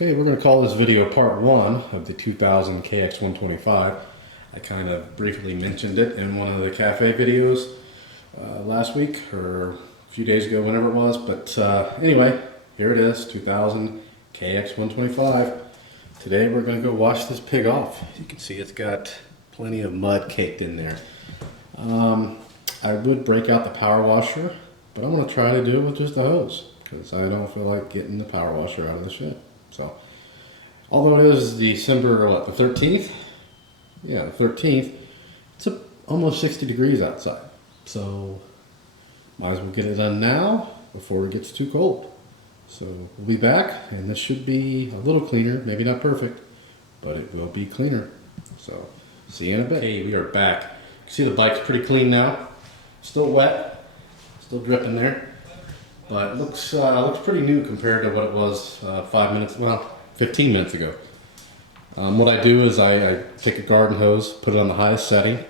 Okay, we're going to call this video part 1 of the 2000 KX125. I kind of briefly mentioned it in one of the cafe videos last week or a few days ago, whenever it was. But anyway, here it is, 2000 KX125. Today we're going to go wash this pig off. As you can see, it's got plenty of mud caked in there. I would break out the power washer, but I'm going to try to do it with just the hose because I don't feel like getting the power washer out of the shed. So, although it is December, what, the 13th? Yeah, the 13th. It's almost 60 degrees outside. So, might as well get it done now before it gets too cold. So, we'll be back, and this should be a little cleaner. Maybe not perfect, but it will be cleaner. So, see you in a bit. Okay, we are back. You can see the bike's pretty clean now. Still wet. Still dripping there. But it looks pretty new compared to what it was 15 minutes ago. What I do is I take a garden hose, put it on the highest setting,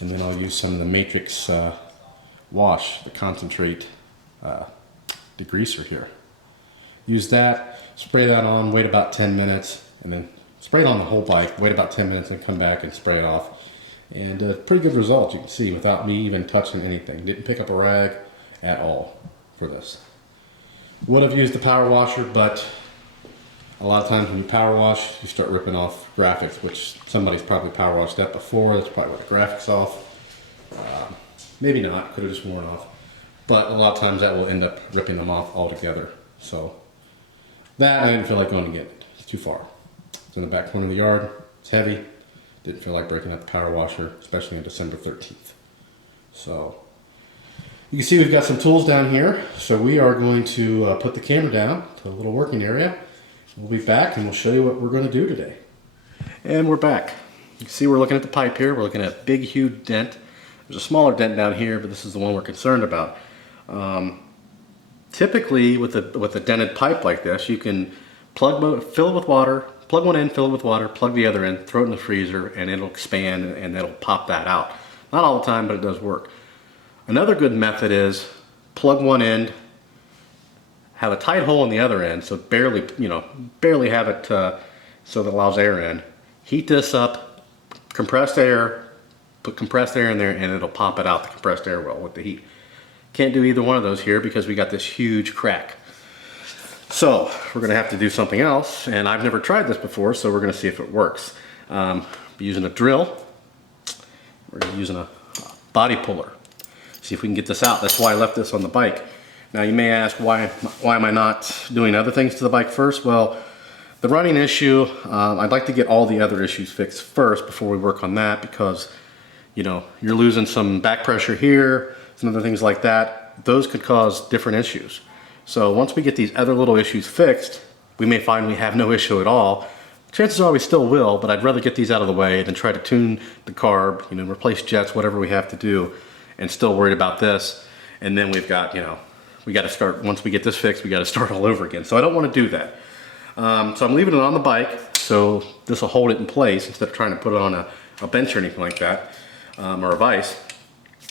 and then I'll use some of the Matrix wash, the concentrate degreaser here. Use that, spray that on, wait about 10 minutes, and then spray it on the whole bike, wait about 10 minutes, and come back and spray it off. And pretty good results, you can see, without me even touching anything. Didn't pick up a rag at all for this. Would have used the power washer, but a lot of times when you power wash, you start ripping off graphics, which somebody's probably power washed that before. That's probably what the graphics off. Maybe not, could have just worn off. But a lot of times that will end up ripping them off altogether. So that I didn't feel like going to get it. It's too far. It's in the back corner of the yard. It's heavy. Didn't feel like breaking up the power washer, especially on December 13th. So you can see we've got some tools down here. So we are going to put the camera down to a little working area. We'll be back and we'll show you what we're going to do today. And we're back. You can see we're looking at the pipe here. We're looking at a big, huge dent. There's a smaller dent down here, but this is the one we're concerned about. Typically, with a dented pipe like this, you can fill it with water, plug one in, fill it with water, plug the other in, throw it in the freezer, and it'll expand and it'll pop that out. Not all the time, but it does work. Another good method is plug one end, have a tight hole in the other end, so barely have it so that it allows air in. Heat this up, compressed air, put compressed air in there, and it'll pop it out, the compressed air will, with the heat. Can't do either one of those here because we got this huge crack. So we're gonna have to do something else, and I've never tried this before, so we're gonna see if it works. Be using a drill. We're gonna be using a body puller. See if we can get this out. That's why I left this on the bike. Now you may ask, why am I not doing other things to the bike first? Well, the running issue, I'd like to get all the other issues fixed first before we work on that, because you're losing some back pressure here, some other things like that. Those could cause different issues. So once we get these other little issues fixed, we may find we have no issue at all. Chances are we still will, but I'd rather get these out of the way than try to tune the carb, replace jets, whatever we have to do, and still worried about this. And then we've got, we got to start, once we get this fixed, we got to start all over again. So I don't want to do that. So I'm leaving it on the bike, so this will hold it in place instead of trying to put it on a bench or anything like that, or a vise.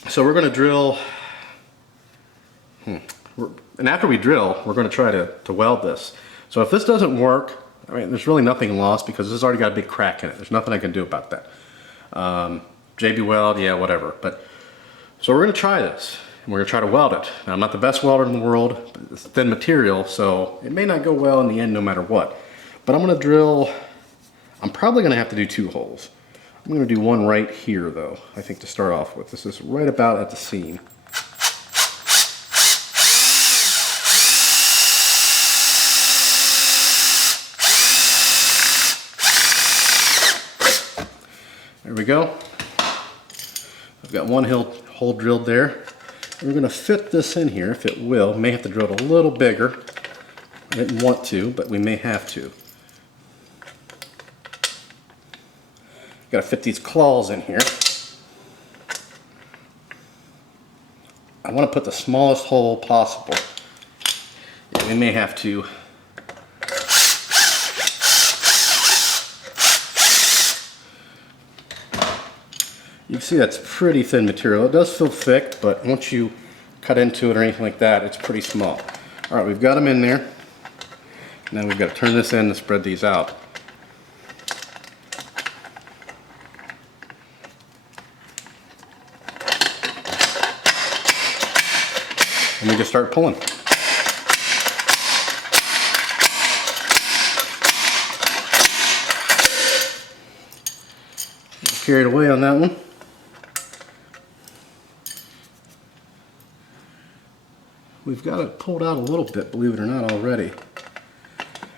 So we're going to drill, and after we drill, we're going to try to weld this. So if this doesn't work, there's really nothing lost because this has already got a big crack in it. There's nothing I can do about that. JB weld, yeah, whatever. So we're going to try this. We're going to try to weld it. Now, I'm not the best welder in the world, but it's thin material, so it may not go well in the end no matter what. But I'm going to drill, I'm probably going to have to do 2 holes. I'm going to do one right here, though, I think, to start off with. This is right about at the seam. There we go. I've got one hole drilled there. We're going to fit this in here, if it will. May have to drill it a little bigger. I didn't want to, but we may have to. Got to fit these claws in here. I want to put the smallest hole possible. Yeah, we may have to. You can see that's pretty thin material. It does feel thick, but once you cut into it or anything like that, it's pretty small. All right, we've got them in there. Now we've got to turn this in to spread these out. And we just start pulling. Carried away on that one. We've got it pulled out a little bit, believe it or not, already.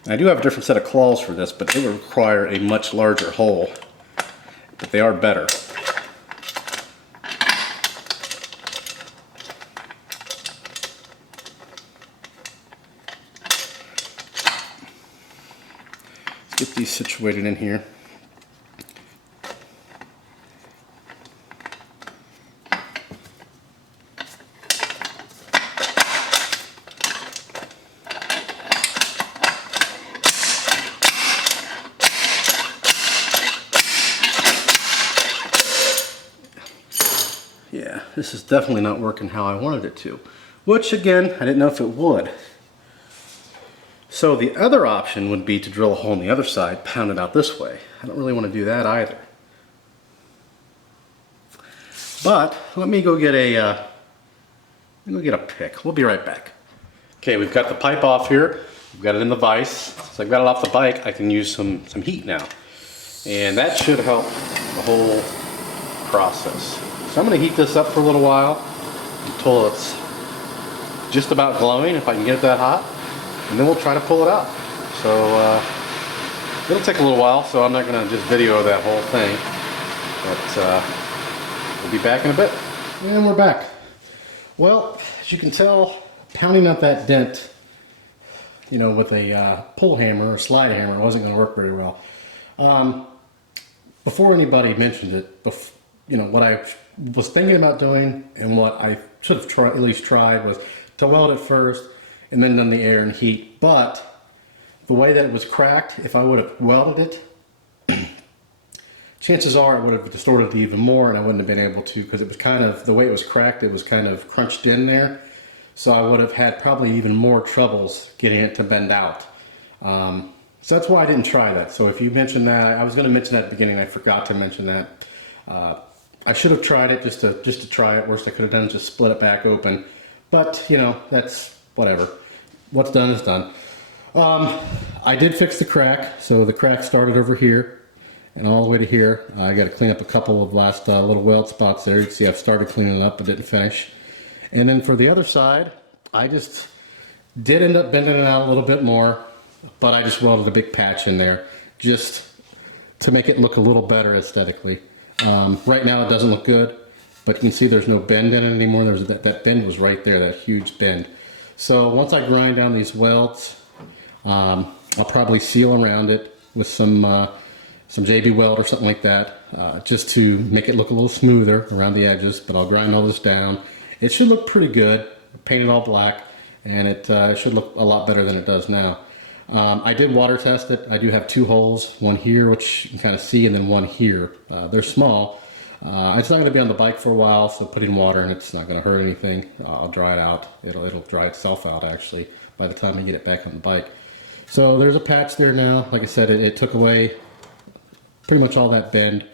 And I do have a different set of claws for this, but it would require a much larger hole. But they are better. Let's get these situated in here. Yeah, this is definitely not working how I wanted it to. Which, again, I didn't know if it would. So the other option would be to drill a hole on the other side, pound it out this way. I don't really want to do that either. But let me go get a pick. We'll be right back. Okay, we've got the pipe off here. We've got it in the vise. So I've got it off the bike. I can use some heat now. And that should help the whole process. So I'm going to heat this up for a little while until it's just about glowing, if I can get it that hot, and then we'll try to pull it out. So it'll take a little while, so I'm not going to just video that whole thing, but we'll be back in a bit. And we're back. Well, as you can tell, pounding out that dent, you know, with a pull hammer or slide hammer wasn't going to work very well. Before anybody mentioned it, you know, what I was thinking about doing and what I should have at least tried was to weld it first and then done the air and heat. But the way that it was cracked, if I would have welded it, chances are it would have distorted it even more and I wouldn't have been able to, because it was kind of, the way it was cracked, it was kind of crunched in there. So I would have had probably even more troubles getting it to bend out. So that's why I didn't try that. So if you mentioned that, I was going to mention that at the beginning, I forgot to mention that. I should have tried it just to try it. Worst I could have done is just split it back open. But, you know, that's whatever. What's done is done. I did fix the crack. So the crack started over here and all the way to here. I got to clean up a couple of last little weld spots there. You can see I've started cleaning it up but didn't finish. And then for the other side, I just did end up bending it out a little bit more, but I just welded a big patch in there just to make it look a little better aesthetically. Right now it doesn't look good, but you can see there's no bend in it anymore. There's that bend was right there, that huge bend. So once I grind down these welds, I'll probably seal around it with some JB weld or something like that, just to make it look a little smoother around the edges. But I'll grind all this down. It should look pretty good, painted all black, and it should look a lot better than it does now. I did water test it. I do have two holes, one here, which you can kind of see, and then one here. They're small. It's not going to be on the bike for a while, so putting water in it's not going to hurt anything. I'll dry it out. It'll dry itself out, actually, by the time I get it back on the bike. So there's a patch there now. Like I said, it took away pretty much all that bend.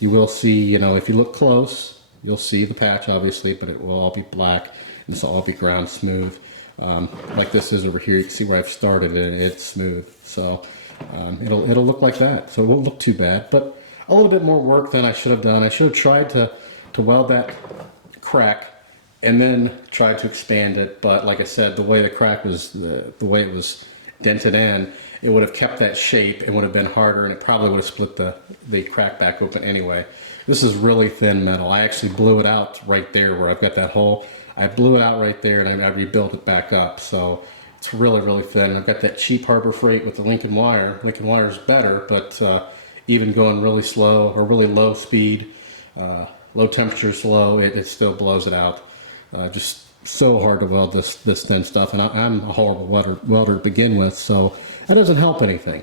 You will see, you know, if you look close, you'll see the patch, obviously, but it will all be black, and this will all be ground smooth. Like this is over here, you can see where I've started it, it's smooth. So it'll look like that. So it won't look too bad, but a little bit more work than I should have done. I should have tried to weld that crack and then tried to expand it. But like I said, the way the crack was, the way it was dented in, it would have kept that shape. It would have been harder, and it probably would have split the crack back open anyway. This is really thin metal. I actually blew it out right there where I've got that hole. I blew it out right there, and I rebuilt it back up. So it's really, really thin. I've got that cheap Harbor Freight with the Lincoln wire. Lincoln wire is better, but even going really slow or really low speed, low temperature slow, it still blows it out. Just so hard to weld this thin stuff, and I'm a horrible welder to begin with, so that doesn't help anything.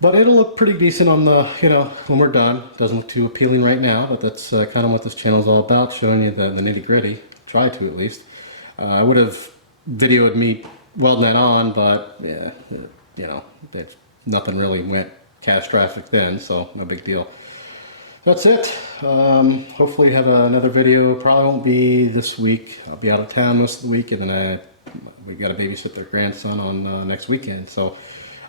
But it'll look pretty decent on the, you know, when we're done. Doesn't look too appealing right now, but that's kind of what this channel is all about, showing you the nitty gritty. Try to, at least. I would have videoed me welding that on, but yeah, you know, nothing really went catastrophic then, so no big deal. That's it. Hopefully have another video. Probably won't be this week. I'll be out of town most of the week, and then we've got to babysit their grandson on next weekend, so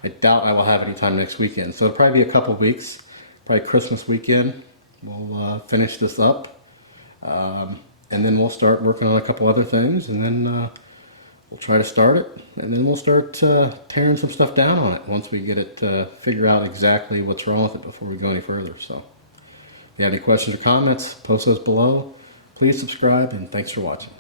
I doubt I will have any time next weekend. So it'll probably be a couple weeks, probably Christmas weekend. We'll finish this up, and then we'll start working on a couple other things, and then we'll try to start it, and then we'll start tearing some stuff down on it once we get it, figure out exactly what's wrong with it before we go any further. So if you have any questions or comments, post those below. Please subscribe, and thanks for watching.